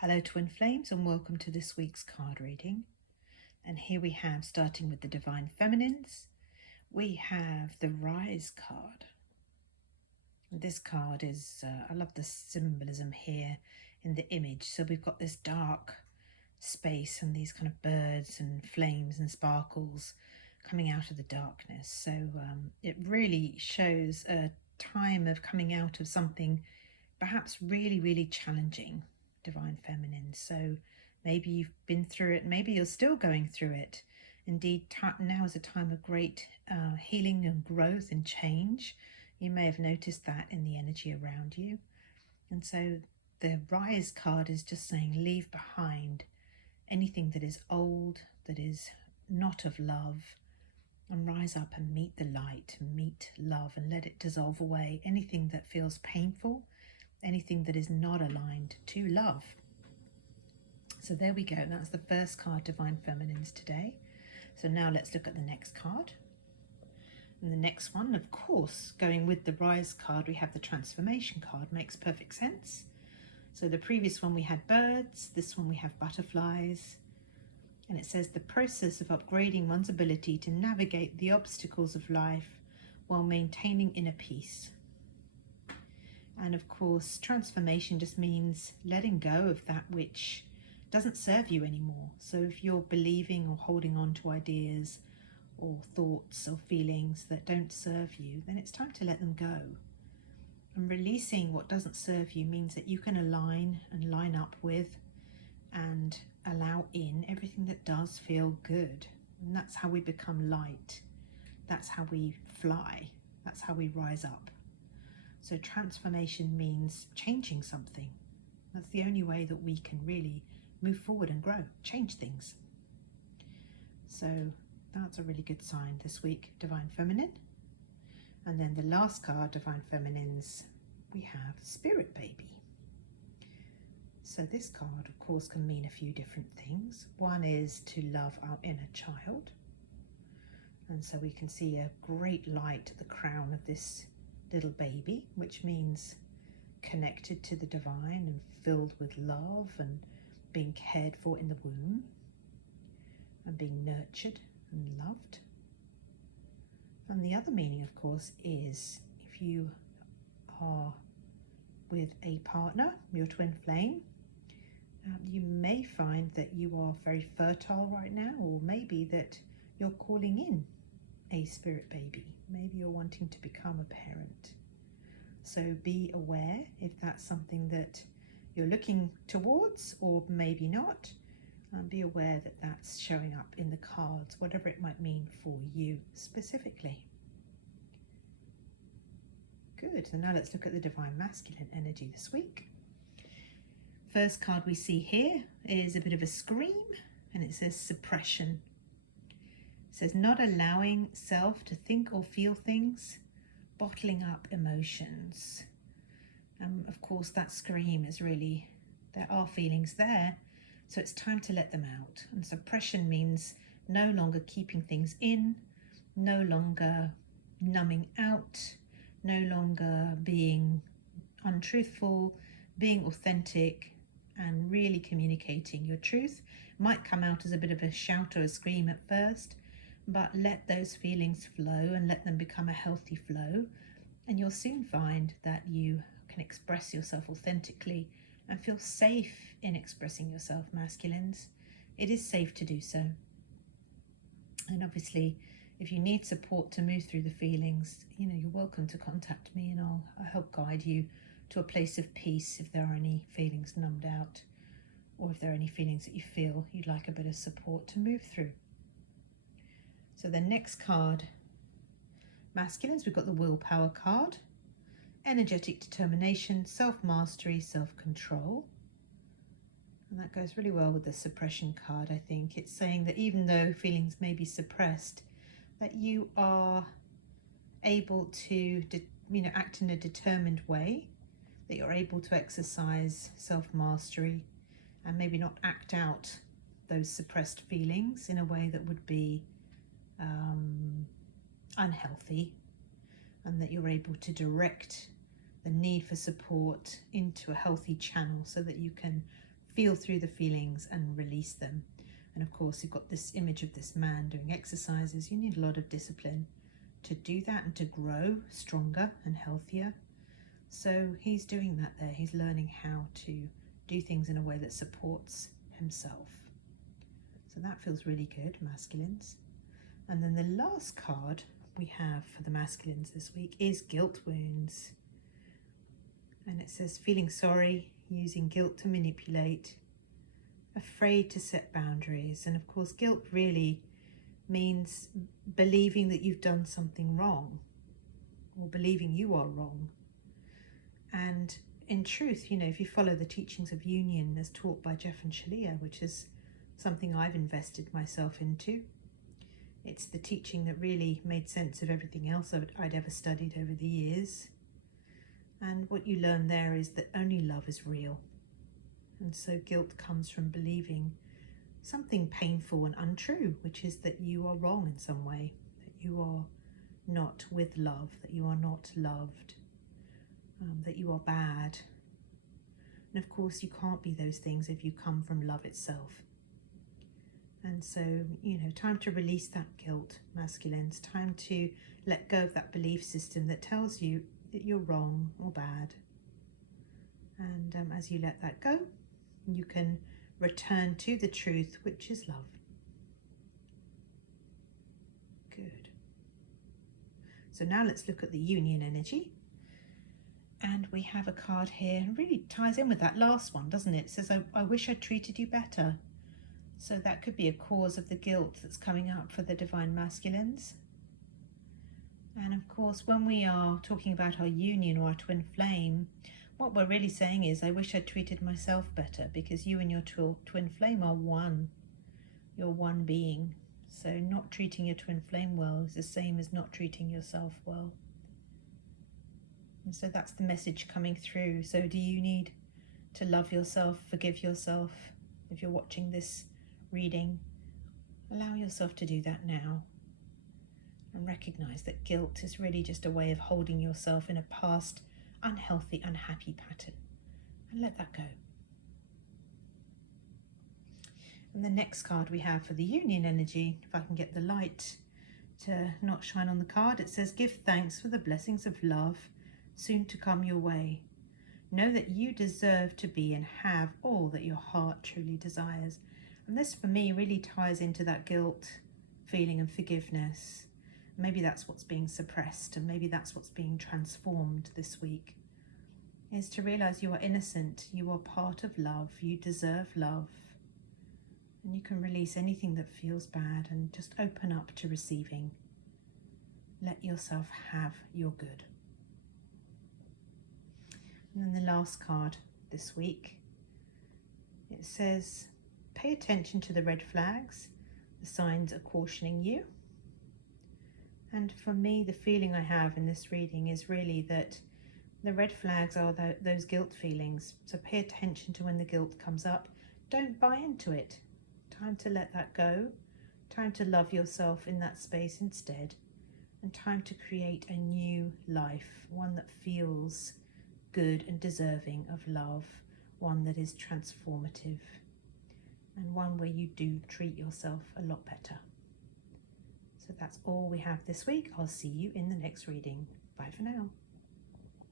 Hello Twin Flames and welcome to this week's card reading. And here we have, starting with the Divine Feminines, we have the Rise card. This card is, I love the symbolism here in the image. So we've got this dark space and these kind of birds and flames and sparkles coming out of the darkness. So it really shows a time of coming out of something perhaps really challenging, Divine Feminine. So maybe you've been through it, maybe you're still going through it. Indeed, now is a time of great healing and growth and change. You may have noticed that in the energy around you. And so the Rise card is just saying, leave behind anything that is old, that is not of love, and rise up and meet the light, and meet love, and let it dissolve away. Anything that feels painful, anything that is not aligned to love. So there we go. That's the first card, Divine Feminines, today. So now let's look at the next card. And the next one, of course, going with the Rise card, we have the Transformation card. Makes perfect sense. So the previous one we had birds, this one we have butterflies. And it says the process of upgrading one's ability to navigate the obstacles of life while maintaining inner peace. And of course, transformation just means letting go of that which doesn't serve you anymore. So if you're believing or holding on to ideas or thoughts or feelings that don't serve you, then it's time to let them go. And releasing what doesn't serve you means that you can align and line up with and allow in everything that does feel good. And that's how we become light. That's how we fly. That's how we rise up. So transformation means changing something. That's the only way that we can really move forward and grow, change things. So that's a really good sign this week, Divine Feminine. And then the last card, Divine Feminines, we have Spirit Baby. So this card, of course, can mean a few different things. One is to love our inner child. And so we can see a great light at the crown of this little baby, which means connected to the divine and filled with love and being cared for in the womb and being nurtured and loved. And the other meaning, of course, is if you are with a partner, your twin flame, you may find that you are very fertile right now, or maybe that you're calling in a spirit baby. Maybe you're wanting to become a parent. So be aware if that's something that you're looking towards, or maybe not. Be aware that that's showing up in the cards, whatever it might mean for you specifically. Good. So now let's look at the Divine Masculine energy this week. First card we see here is a bit of a scream, and it says suppression. It says not allowing self to think or feel things, bottling up emotions. Of course, that scream is really, there are feelings there, so it's time to let them out. And suppression means no longer keeping things in, no longer numbing out, no longer being untruthful, being authentic, and really communicating your truth. Might come out as a bit of a shout or a scream at first, but let those feelings flow and let them become a healthy flow, and you'll soon find that you can express yourself authentically and feel safe in expressing yourself, masculines. It is safe to do so. And obviously, if you need support to move through the feelings, you're welcome to contact me, and I'll help guide you to a place of peace if there are any feelings numbed out, or if there are any feelings that you feel you'd like a bit of support to move through. So the next card, masculines, we've got the Willpower card. Energetic determination, self-mastery, self-control. And that goes really well with the suppression card, I think. It's saying that even though feelings may be suppressed, that you are able to act in a determined way, that you're able to exercise self-mastery and maybe not act out those suppressed feelings in a way that would be unhealthy, and that you're able to direct the need for support into a healthy channel so that you can feel through the feelings and release them. And of course, you've got this image of this man doing exercises. You need a lot of discipline to do that and to grow stronger and healthier. So he's doing that there. He's learning how to do things in a way that supports himself. So that feels really good, masculines. And then the last card we have for the masculines this week is guilt wounds. And it says feeling sorry, using guilt to manipulate, afraid to set boundaries. And of course, guilt really means believing that you've done something wrong or believing you are wrong. And in truth, you know, if you follow the teachings of union as taught by Jeff and Shalia, which is something I've invested myself into, it's the teaching that really made sense of everything else I'd ever studied over the years. And what you learn there is that only love is real. And so guilt comes from believing something painful and untrue, which is that you are wrong in some way, that you are not with love, that you are not loved, that you are bad. And of course, you can't be those things if you come from love itself. And so, you know, time to release that guilt, masculines, time to let go of that belief system that tells you that you're wrong or bad. And as you let that go, you can return to the truth, which is love. Good. So now let's look at the union energy. And we have a card here, and really ties in with that last one, doesn't it? It says, I wish I'd treated you better. So that could be a cause of the guilt that's coming up for the divine masculines. And of course, when we are talking about our union or our twin flame, what we're really saying is, I wish I'd treated myself better, because you and your twin flame are one. You're one being. So not treating your twin flame well is the same as not treating yourself well. And so that's the message coming through. So do you need to love yourself, forgive yourself? If you're watching this reading, allow yourself to do that now. And recognize that guilt is really just a way of holding yourself in a past, unhealthy, unhappy pattern. And let that go. And the next card we have for the union energy, if I can get the light to not shine on the card, it says, give thanks for the blessings of love soon to come your way. Know that you deserve to be and have all that your heart truly desires. And this for me really ties into that guilt feeling and forgiveness. Maybe that's what's being suppressed, and maybe that's what's being transformed this week, is to realize you are innocent, you are part of love, you deserve love. And you can release anything that feels bad and just open up to receiving. Let yourself have your good. And then the last card this week, it says, pay attention to the red flags. The signs are cautioning you. And for me, the feeling I have in this reading is really that the red flags are those guilt feelings. So pay attention to when the guilt comes up. Don't buy into it. Time to let that go. Time to love yourself in that space instead. And time to create a new life, one that feels good and deserving of love, one that is transformative, and one where you do treat yourself a lot better. So that's all we have this week. I'll see you in the next reading. Bye for now.